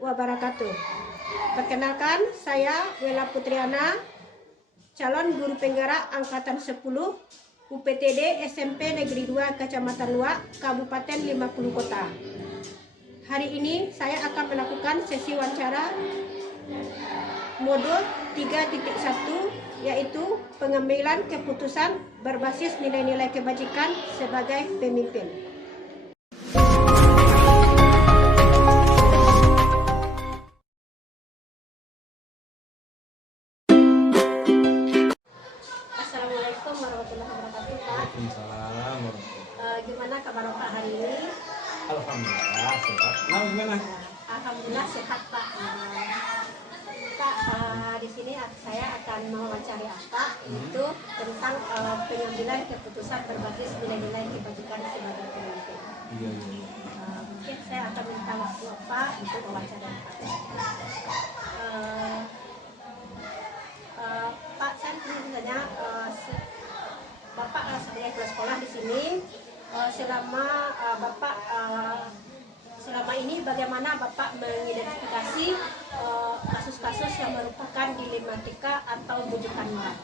wabarakatuh. Perkenalkan, saya Wela Putriana, calon guru penggerak angkatan 10 UPTD SMP Negeri 2 Kecamatan Luak, Kabupaten 50 Kota. Hari ini saya akan melakukan sesi wawancara modul 3.1, yaitu pengambilan keputusan berbasis nilai-nilai kebajikan sebagai pemimpin. Assalamualaikum warahmatullahi wabarakatuh, Pak. Waalaikumsalam warahmatullahi. Gimana kabar Bapak hari ini? Alhamdulillah sehat. Nah, gimana? Alhamdulillah sehat, Pak. Pak, di sini saya akan mewawancari Pak, yaitu tentang pengambilan keputusan berbasis nilai-nilai kebajikan sebagai pemimpin. Iya. Mungkin saya akan minta waktu Pak untuk wawancara Pak. Pak, saya ingin tanya, Bapak sebagai kepala sekolah di sini, selama ini bagaimana Bapak mengidentifikasi kasus-kasus yang merupakan dilematika atau bujukan moral?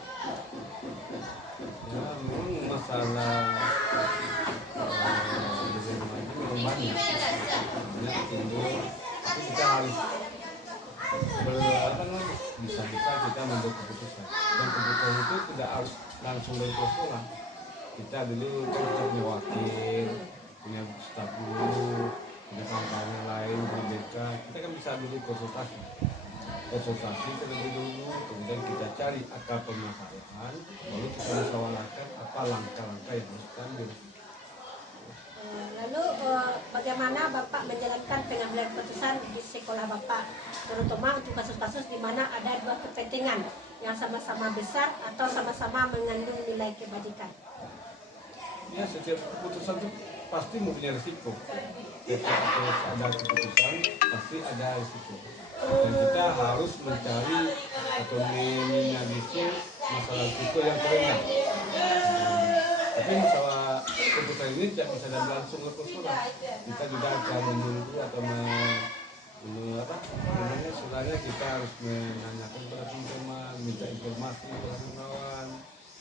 Ya, memang masalah dilema itu banyak timbul, tapi kita harus bisa kita membuat keputusan. Dan keputusan itu tidak harus langsung dari sekolah. Kita dulu kan punya wakil, punya staf guru, punya kawan-kawan yang lain, punya BK. Kita kan bisa dulu konsultasi terlebih dulu, kemudian kita cari akar permasalahan, lalu kita musyawarahkan apa langkah-langkah yang harus kita ambil. Lalu bagaimana Bapak menjalankan pengambilan keputusan di sekolah Bapak, terutama untuk kasus-kasus di mana ada dua kepentingan yang sama-sama besar atau sama-sama mengandung nilai kebajikan? Ya, setiap keputusan itu pasti mempunyai risiko. Setiap ada keputusan pasti ada risiko. Dan kita harus mencari atau meminimalisir masalah risiko yang terendah. Tapi masalah keputusan ini tidak bisa diambil langsung ke sekolah. Kita juga akan menunggu atau istilahnya kita harus menanyakan kepada teman-teman, minta informasi kepada kawan,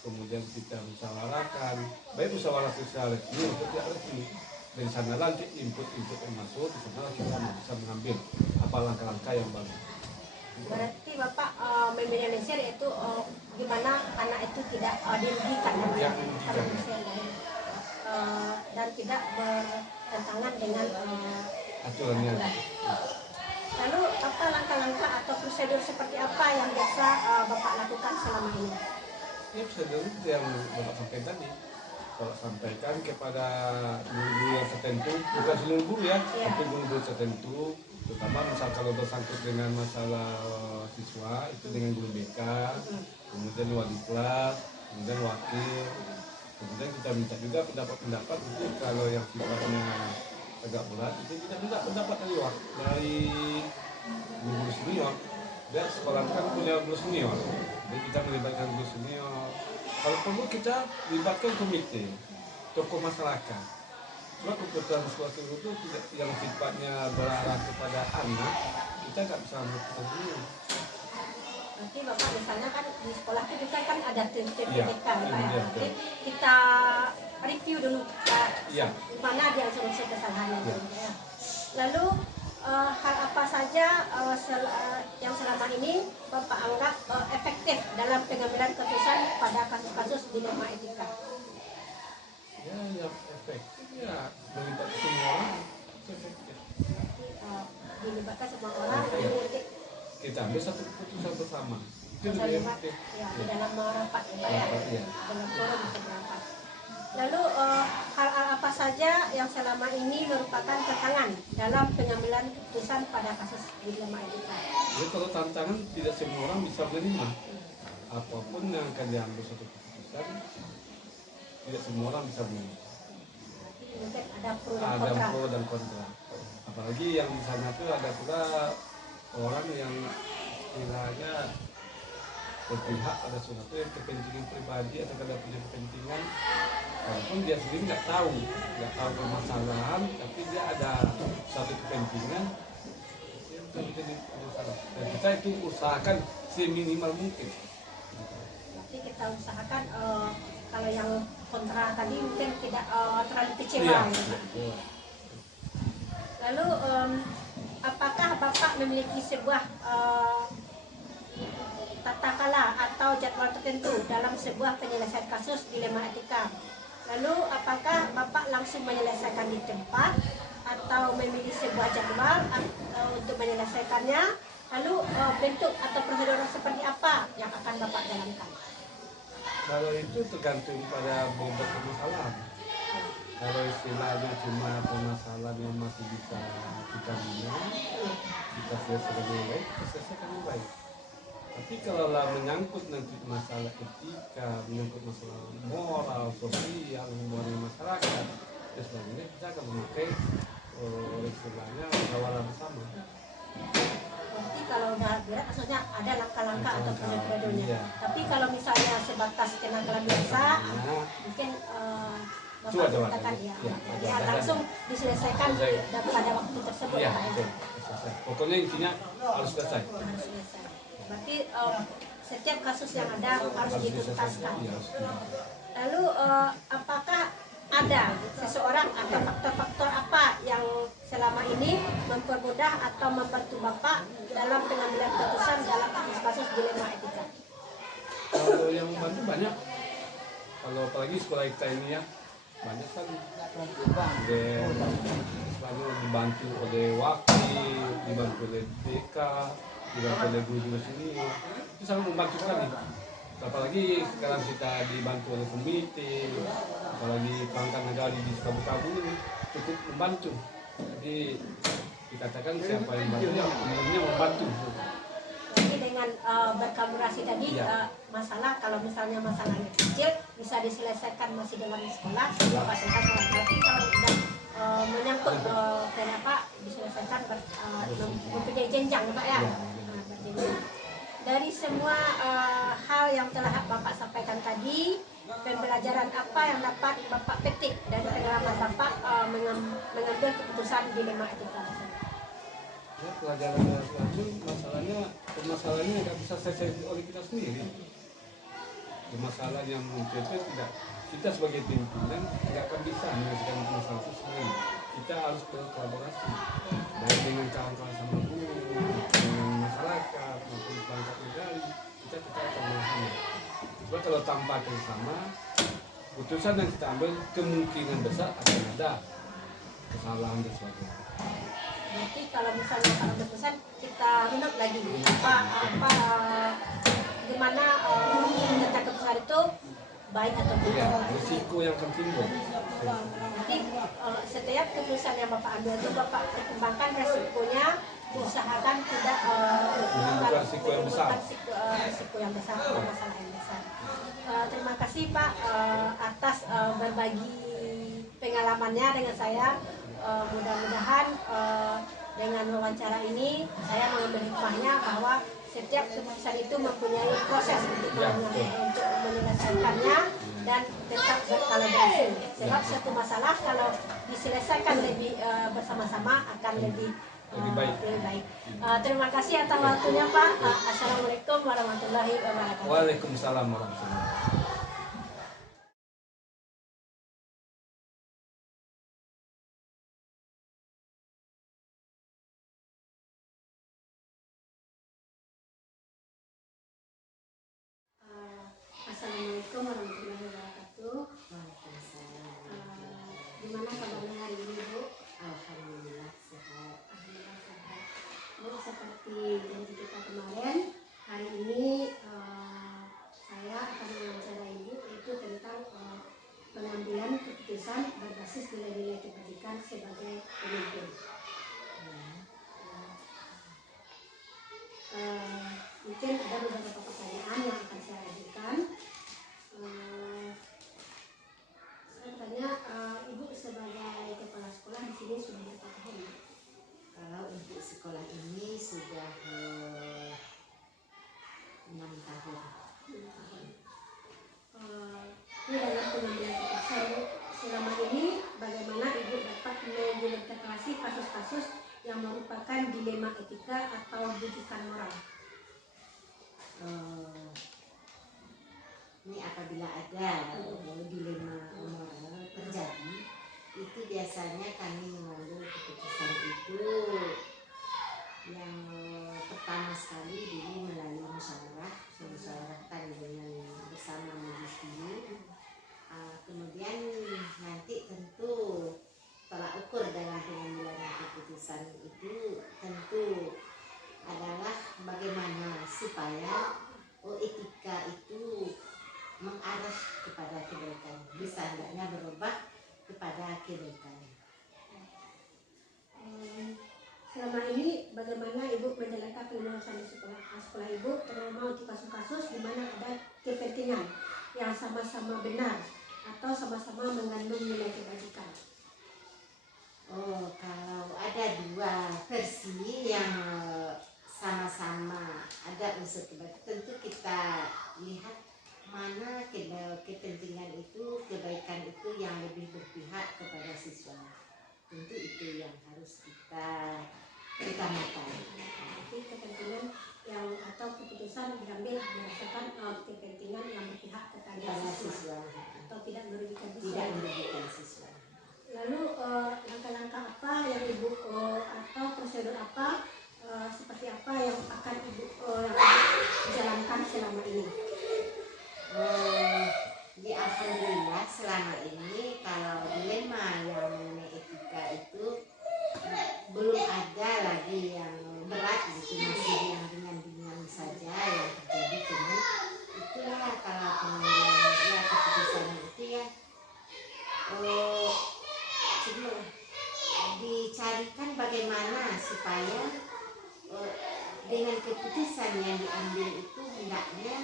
kemudian kita musyawarahkan, baik musyawarah secara resmi atau tidak resmi. Dari sana nanti input-input yang masuk, di sana kita bisa mengambil apa langkah-langkah yang bagus. Berarti Bapak meminimalisir itu gimana anak itu tidak dirugikan dan tidak bertentangan dengan aturannya. Lalu apa langkah-langkah atau prosedur seperti apa yang biasa Bapak lakukan selama ini? Ya, prosedur itu yang Bapak sampaikan tadi. Kalau sampaikan kepada guru yang tertentu, bukan seluruh guru ya, tapi guru tertentu, terutama misal kalau bersangkut dengan masalah siswa itu dengan guru BK, kemudian wali kelas, kemudian wakil, kemudian kita minta juga pendapat itu kalau yang sifatnya agak berat itu kita minta pendapat dari guru senior. Dan sekolah kan punya guru senior, jadi kita melibatkan guru senior. Kalau perlu kita libatkan komite, tokoh masyarakat. Sebab keputusan suatu itu tidak yang sifatnya berarah kepada anak, kita nggak bisa melakukan dulu. Nanti Bapak misalnya kan di sekolah kita kan ada tim BK, Iya. kita review dulu Iya. mana dia solusi kesalahannya. Ya. Lalu hal apa saja yang selama ini Bapak anggap efektif dalam pengambilan keputusan pada kasus-kasus dilema etika? Ya, yang efektif ya melibatkan semua orang, efektif. Dilibatkan semua orang, Kita ambil satu keputusan bersama. Itu lebih efektif. Ya, di dalam rapat Ya. dalam forum untuk rapat. Lalu hal-hal apa saja yang selama ini merupakan tantangan dalam pengambilan keputusan pada kasus dilema etika? Jadi kalau tantangan tidak semua orang bisa menerima. Apapun yang akan diambil satu keputusan, tidak semua orang bisa menerima. Mungkin ada Pro dan kontra. Apalagi yang di sana itu ada pula orang yang istilahnya berpihak pada sesuatu yang kepentingan pribadi atau kada punya kepentingan, walaupun dia sendiri nggak tahu permasalahan, tapi dia ada satu kepentingan, itu terjadi masalah. Dan kita itu usahakan seminimal mungkin. Berarti kita usahakan kalau yang kontra tadi mungkin tidak terlalu kecewa. Iya. Ya, Pak. Lalu apakah Bapak memiliki sebuah tata kala atau jadwal tertentu dalam sebuah penyelesaian kasus dilema etika? Lalu apakah Bapak langsung menyelesaikan di tempat atau memilih sebuah jadwal untuk menyelesaikannya? Lalu bentuk atau prosedur seperti apa yang akan Bapak jalankan? Kalau itu tergantung pada bobot permasalahan. Kalau istilahnya cuma permasalahan yang masih bisa kita minum, kita selesaikan dengan baik, kita selesaikan dengan baik. Tapi kalau lah menyangkut nanti masalah etika, menyangkut masalah moral, sosial, hubungan masyarakat, ya sebenarnya kita akan memakai istilahnya musyawarah bersama. Berarti kalau udah berat, maksudnya ada langkah-langkah atau prosedurnya. Iya. Tapi kalau misalnya sebatas kenakalan biasa, mungkin Itu Bapak ada mengatakan waktunya. ya, Iya, jadi ada. langsung diselesaikan pada waktu tersebut, Iya, Pak, ya. betul. Selesai. Pokoknya intinya harus selesai. Harus selesai. Berarti setiap kasus yang ada harus dituntaskan. Iya, harus dituntaskan. Lalu apakah ada seseorang atau faktor-faktor apa yang selama ini mempermudah atau membantu Bapak dalam pengambilan keputusan dalam kasus-kasus dilema etika? Kalau yang membantu banyak. Kalau apalagi sekolah kita ini ya banyak kan banyak dibantu oleh wakil, dibantu oleh TK, dibantu oleh guru-guru sini. Itu sangat membantu sekali. Apalagi sekarang kita dibantu oleh komite, apalagi perangkat negara di Kabu-Kabu ini cukup membantu. Jadi dikatakan siapa yang membantu ya umumnya membantu. Jadi dengan berkolaborasi tadi masalah, kalau misalnya masalahnya kecil bisa diselesaikan masih dalam sekolah, Bapak selesaikan. Tapi kalau sudah menyangkut kenapa diselesaikan mempunyai jenjang, Pak ya. Berjenjang. Dari semua hal yang telah Bapak sampaikan tadi, pembelajaran apa yang dapat Bapak petik dari pengalaman Bapak mengambil keputusan dilema etika? Ya, pelajaran masalahnya nggak bisa selesai oleh kita sendiri. Masalah yang mungkin tidak, kita sebagai pimpinan nggak akan bisa menyelesaikan masalah itu sendiri. Kita harus berkolaborasi baik dengan kawan-kawan sama guru, dengan masyarakat maupun perangkat negara. Kita akan bersama. Sebab kalau tanpa bersama, putusan yang kita ambil kemungkinan besar akan ada kesalahan dan sebagainya. Berarti kalau misalnya kalau berpesan kita runut lagi gimana tentang keputusan itu baik atau Ya, tidak. risiko yang akan timbul. Jadi setiap keputusan yang Bapak ambil itu Bapak pertimbangkan resikonya, usahakan tidak menimbulkan risiko yang besar. Risiko yang besar atau masalah yang besar. Terima kasih Pak atas berbagi pengalamannya dengan saya. Mudah-mudahan dengan wawancara ini saya mengambil hikmahnya bahwa setiap keputusan itu mempunyai proses untuk menyelesaikannya dan tetap berkolaborasi. Sebab satu masalah kalau diselesaikan lebih bersama-sama akan lebih baik. Terima kasih atas waktunya Pak. Assalamualaikum warahmatullahi wabarakatuh. Waalaikumsalam warahmatullahi wabarakatuh. Assalamualaikum warahmatullahi wabarakatuh. Gimana kabarnya hari ini Bu? Alhamdulillah sehat. Alhamdulillah sehat. Bu, seperti janji kita kemarin, hari ini saya akan mewawancarai Ibu yaitu tentang pengambilan keputusan berbasis nilai-nilai kebajikan sebagai pemimpin. Mungkin ada beberapa pertanyaan yang akan saya ajukan. Saya tanya, Ibu sebagai kepala sekolah di sini sudah berapa tahun? Kalau untuk sekolah ini sudah 6 tahun. Ini dalam pengambilan keputusan selama ini bagaimana Ibu dapat mengimplementasi kasus-kasus yang yang merupakan dilema etika atau bujukan moral? Ini apabila ada dilema moral terjadi, itu biasanya kami mengambil keputusan itu yang pertama sekali dulu melalui musyawarahkan dengan bersama majelis tinggi. Kemudian nanti tentu tolak ukur dalam pengambilan keputusan itu tentu adalah bagaimana supaya etika itu mengarah kepada kebaikan, bisa hendaknya berubah kepada kebaikan. Selama ini bagaimana Ibu menjalankan penyelesaian di sekolah Ibu, terutama untuk kasus-kasus di mana ada kepentingan yang sama-sama benar atau sama-sama mengandung nilai kebajikan? Kalau ada dua versi yang sama-sama ada unsur kebaikan, tentu kita lihat mana kepentingan itu, kebaikan itu yang lebih berpihak kepada siswa. Tentu itu yang harus kita utamakan. Jadi kepentingan yang atau keputusan diambil berdasarkan kepentingan yang berpihak kepada siswa atau tidak merugikan siswa. Tidak merugikan siswa. Lalu langkah-langkah apa yang Ibu atau prosedur apa seperti apa yang akan Ibu jalankan selama ini? Alhamdulillah selama ini kalau dilema yang mengenai etika itu belum ada lagi yang berat gitu, masih yang ringan-ringan saja yang terjadi. Cuma itulah kalau pengambilan keputusan itu ya cuma dicarikan bagaimana supaya dengan keputusan yang diambil itu hendaknya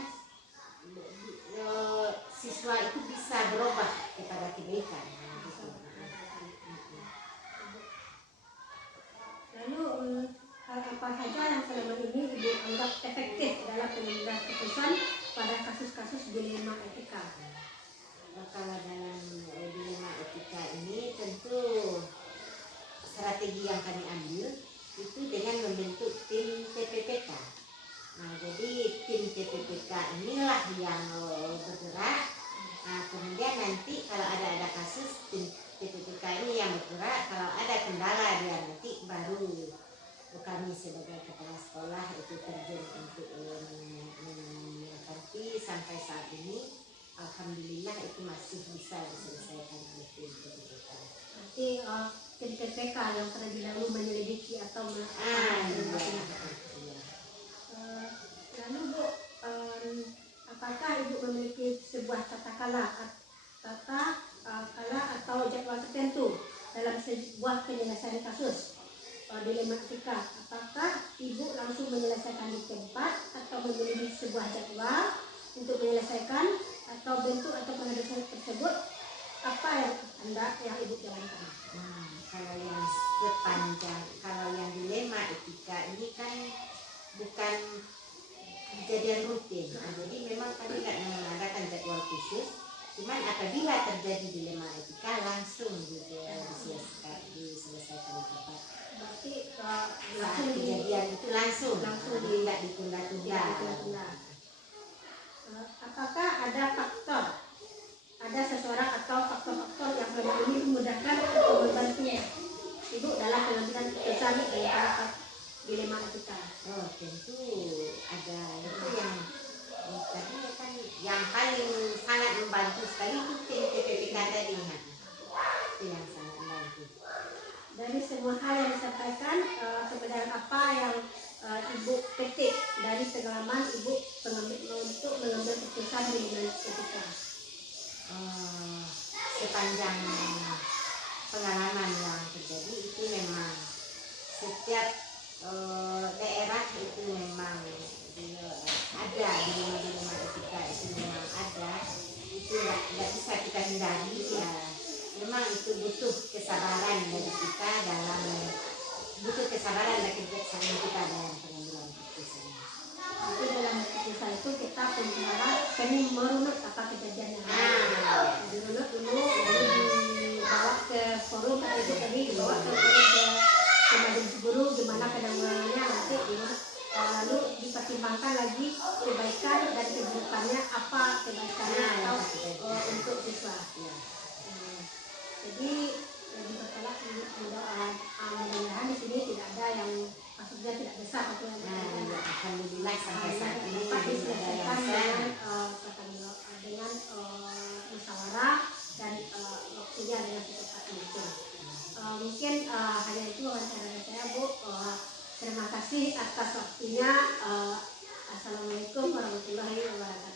siswa itu bisa berubah kepada kebaikan. Lalu hal apa saja yang selama ini Ibu anggap efektif dalam pengambilan keputusan pada kasus-kasus dilema etika? Kalau dalam dilema etika ini tentu strategi yang kami ambil itu dengan membentuk tim TPPK. Jadi tim TPPK inilah yang bergerak. Kemudian nanti kalau ada kasus, tim TPPK ini yang bergerak. Kalau ada kendala dia nanti baru kami sebagai kepala sekolah itu terjun untuk menanggapi. Sampai saat ini alhamdulillah itu masih bisa diselesaikan oleh tim TPPK. Berarti tim TPPK yang terlebih dahulu menyelidiki atau lalu Bu, apakah Ibu memiliki sebuah tata kala atau jadwal tertentu dalam sebuah penyelesaian kasus dilema etika? Apakah Ibu langsung menyelesaikan di tempat atau memiliki sebuah jadwal untuk menyelesaikan, atau bentuk atau penyelesaian tersebut apa yang Ibu jalankan? Kalau yang dilema etika ini kan bukan kejadian rutin. Jadi memang kami tidak mengadakan jadwal khusus. Cuman apabila terjadi dilema etika langsung diselesaikan di tempat. Berarti langsung kejadian itu langsung tidak ditunda-tunda. Apakah ada seseorang atau faktor-faktor yang selama ini memudahkan atau membantu Ibu dalam pengambilan keputusan dalam dilema etika? Tentu ada. Itu yang tadi kan yang paling sangat membantu sekali itu tim TPPK tadi. Itu yang sangat membantu. Dari semua hal yang disampaikan, sebenarnya apa yang Ibu petik dari pengalaman Ibu untuk mengambil keputusan dilema etika? Sepanjang pengalaman yang terjadi itu memang setiap daerah itu memang ada dilema etika itu memang ada. Itu tidak bisa kita hindari ya. Memang itu butuh kesabaran dari kita butuh kesabaran dan kebijaksanaan kita dalam pengambilan keputusan. Tapi dalam keputusan itu kita pengen merunut apa kejadiannya. Dirunut dulu, lalu dibawa ke forum atau itu tadi dibawa ke majelis guru karena kedepannya nanti lalu dipertimbangkan lagi kebaikan dan keburukannya, apa kebaikannya atau untuk siswa. Jadi lebih bertolak mudah-mudahan di sini tidak ada yang maksudnya tidak besar atau yang alhamdulillah sampai saat ini dapat belum ada yang diselesaikan besar. dengan musyawarah dan waktunya dengan secepat mungkin. Mungkin hanya itu wawancara dari saya, Bu. Terima kasih atas waktunya. Assalamualaikum warahmatullahi wabarakatuh.